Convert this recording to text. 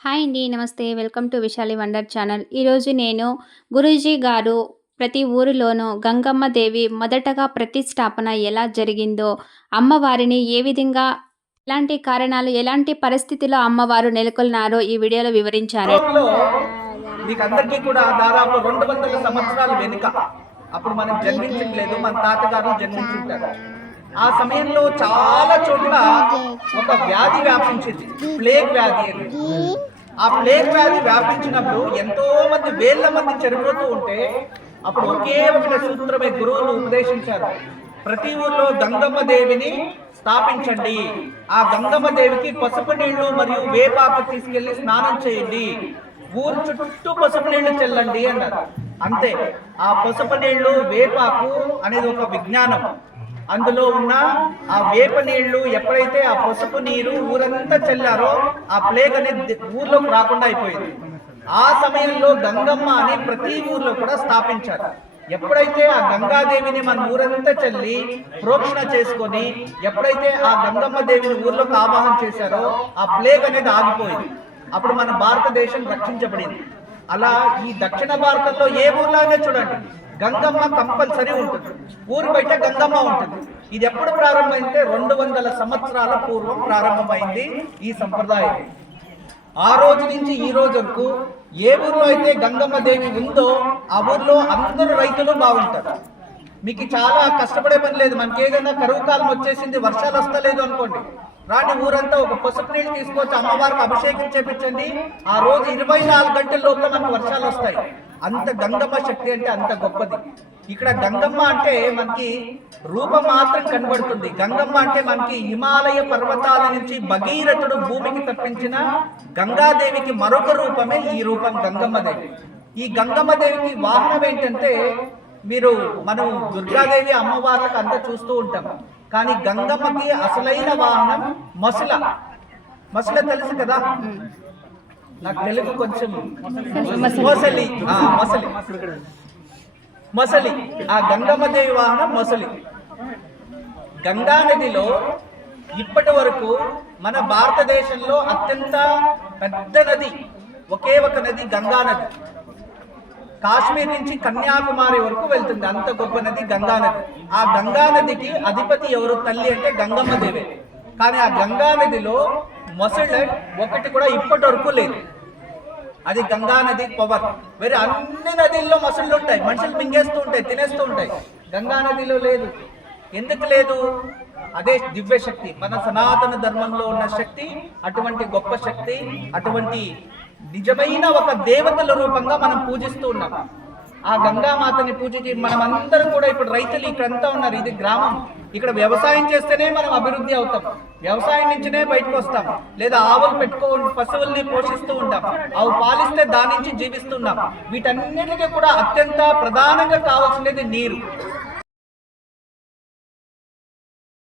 Hi అండి. నమస్తే. Welcome to Vishali wonder channel. ఈరోజు నేను గురూజీ గారు ప్రతి ఊరిలోనూ గంగమ్మ దేవి మొదటగా ప్రతిష్టాపన ఎలా జరిగిందో, అమ్మవారిని ఏ విధంగా ఎలాంటి కారణాలు, ఎలాంటి పరిస్థితిలో అమ్మవారు నెలకొల్నారో ఈ వీడియోలో వివరించారు. మీకందరికీ కూడా దాదాపు 200 సంవత్సరాల వెనుక అప్పుడు మనం జన్మించట్లేదు, మన తాతగారు జన్మించుంటారు. ఆ సమయంలో చాలా చోట్ల ఒక వ్యాధి వ్యాపించింది, ప్లేగ్ వ్యాధి అని. ఆ ప్లేగ్ వ్యాధి వ్యాపించినప్పుడు ఎంతో మంది వేల మంది చనిపోతూ ఉంటే అప్పుడు ఒకే ఒక సూత్రమే గురువులు ఉపదేశించారు. ప్రతి ఊర్లో గంగమ్మ దేవిని స్థాపించండి, ఆ గంగమ్మ దేవికి పసుపు నీళ్లు మరియు వేపాకు తీసుకెళ్లి స్నానం చేయండి, ఊరు చుట్టూ పసుపు నీళ్లు చెల్లండి అన్నారు. అంతే. ఆ పసుపు నీళ్లు వేపాకు అనేది ఒక విజ్ఞానం. అందులో ఉన్న ఆ వేప నీళ్లు ఎప్పుడైతే ఆ పసుపు నీరు ఊరంతా చల్లారో ఆ ప్లేగ్ అనేది ఊర్లోకి రాకుండా అయిపోయింది. ఆ సమయంలో గంగమ్మ అని ప్రతి ఊర్లో కూడా స్థాపించారు. ఎప్పుడైతే ఆ గంగాదేవిని మన ఊరంతా చల్లి ప్రోక్షణ చేసుకొని ఎప్పుడైతే ఆ గంగమ్మ దేవిని ఊర్లోకి ఆవాహన చేశారో ఆ ప్లేగ్ అనేది ఆగిపోయింది. అప్పుడు మన భారతదేశం రక్షించబడింది. అలా ఈ దక్షిణ భారతంలో ఏ ఊర్లోనే చూడండి గంగమ్మ కంపల్సరీ ఉంటుంది, ఊరు బయట గంగమ్మ ఉంటుంది. ఇది ఎప్పుడు ప్రారంభమైంటే 200 సంవత్సరాల పూర్వం ప్రారంభమైంది ఈ సంప్రదాయం. ఆ రోజు నుంచి ఈ రోజు వరకు ఏ ఊర్లో అయితే గంగమ్మ దేవి ఉందో ఆ ఊర్లో అందరూ రైతులు బాగుంటారు. మీకు చాలా కష్టపడే పని లేదు. మనకి ఏదైనా కరువు కాలం వచ్చేసింది, వర్షాలు వస్తలేదు అనుకోండి, రాని ఊరంతా ఒక పసుపు నీళ్ళు తీసుకొచ్చి అమ్మవారికి అభిషేకం చేపించండి, ఆ రోజు 24 గంటల లోపల మనకు వర్షాలు వస్తాయి. అంత గంగమ్మ శక్తి అంటే అంత గొప్పది. ఇక్కడ గంగమ్మ అంటే మనకి రూపం మాత్రం కనబడుతుంది. గంగమ్మ అంటే మనకి హిమాలయ పర్వతాల నుంచి భగీరథుడు భూమికి తప్పించిన గంగాదేవికి మరొక రూపమే ఈ రూపం గంగమ్మ దేవి. ఈ గంగమ్మ దేవికి వాహనం ఏంటంటే, మనం దుర్గాదేవి అమ్మవార్లకు అంతా చూస్తూ ఉంటాం, కానీ గంగమ్మకి అసలైన వాహనం మసుల. మసుల తెలుసు కదా, నాకు తెలుగు కొంచెం. మొసలి. మొసలి. ఆ గంగమ్మ దేవి వాహనం మొసలి. గంగా నదిలో ఇప్పటి వరకు మన భారతదేశంలో అత్యంత పెద్ద నది ఒకే ఒక నది గంగా నది. కాశ్మీర్ నుంచి కన్యాకుమారి వరకు వెళ్తుంది, అంత గొప్ప నది గంగా నది. ఆ గంగా నదికి అధిపతి ఎవరు? తల్లి అంటే గంగమ్మ దేవి. కానీ ఆ గంగా నదిలో మొసళ్ళ ఒకటి కూడా ఇప్పటి వరకు లేదు. అది గంగా నది పవర్. వేరే అన్ని నదుల్లో మొసళ్ళు ఉంటాయి, మనుషులు మింగేస్తూ ఉంటాయి, తినేస్తూ ఉంటాయి. గంగా నదిలో లేదు. ఎందుకు లేదు? అదే దివ్య శక్తి, మన సనాతన ధర్మంలో ఉన్న శక్తి. అటువంటి గొప్ప శక్తి, అటువంటి నిజమైన ఒక దేవతల రూపంగా మనం పూజిస్తూ ఉన్నాం. ఆ గంగామాతని పూజించి మనం అందరం కూడా ఇప్పుడు రైతులు ఇక్కడంతా ఉన్నారు, ఇది గ్రామం. ఇక్కడ వ్యవసాయం చేస్తేనే మనం అభివృద్ధి అవుతాం, వ్యవసాయం నుంచినే బయటకు వస్తాం. లేదా ఆవులు పశువుల్ని పోషిస్తూ ఉంటాం, అవి పాలిస్తే దాని నుంచి జీవిస్తున్నాం. వీటన్నిటికీ కూడా అత్యంత ప్రధానంగా కావాల్సినది నీరు.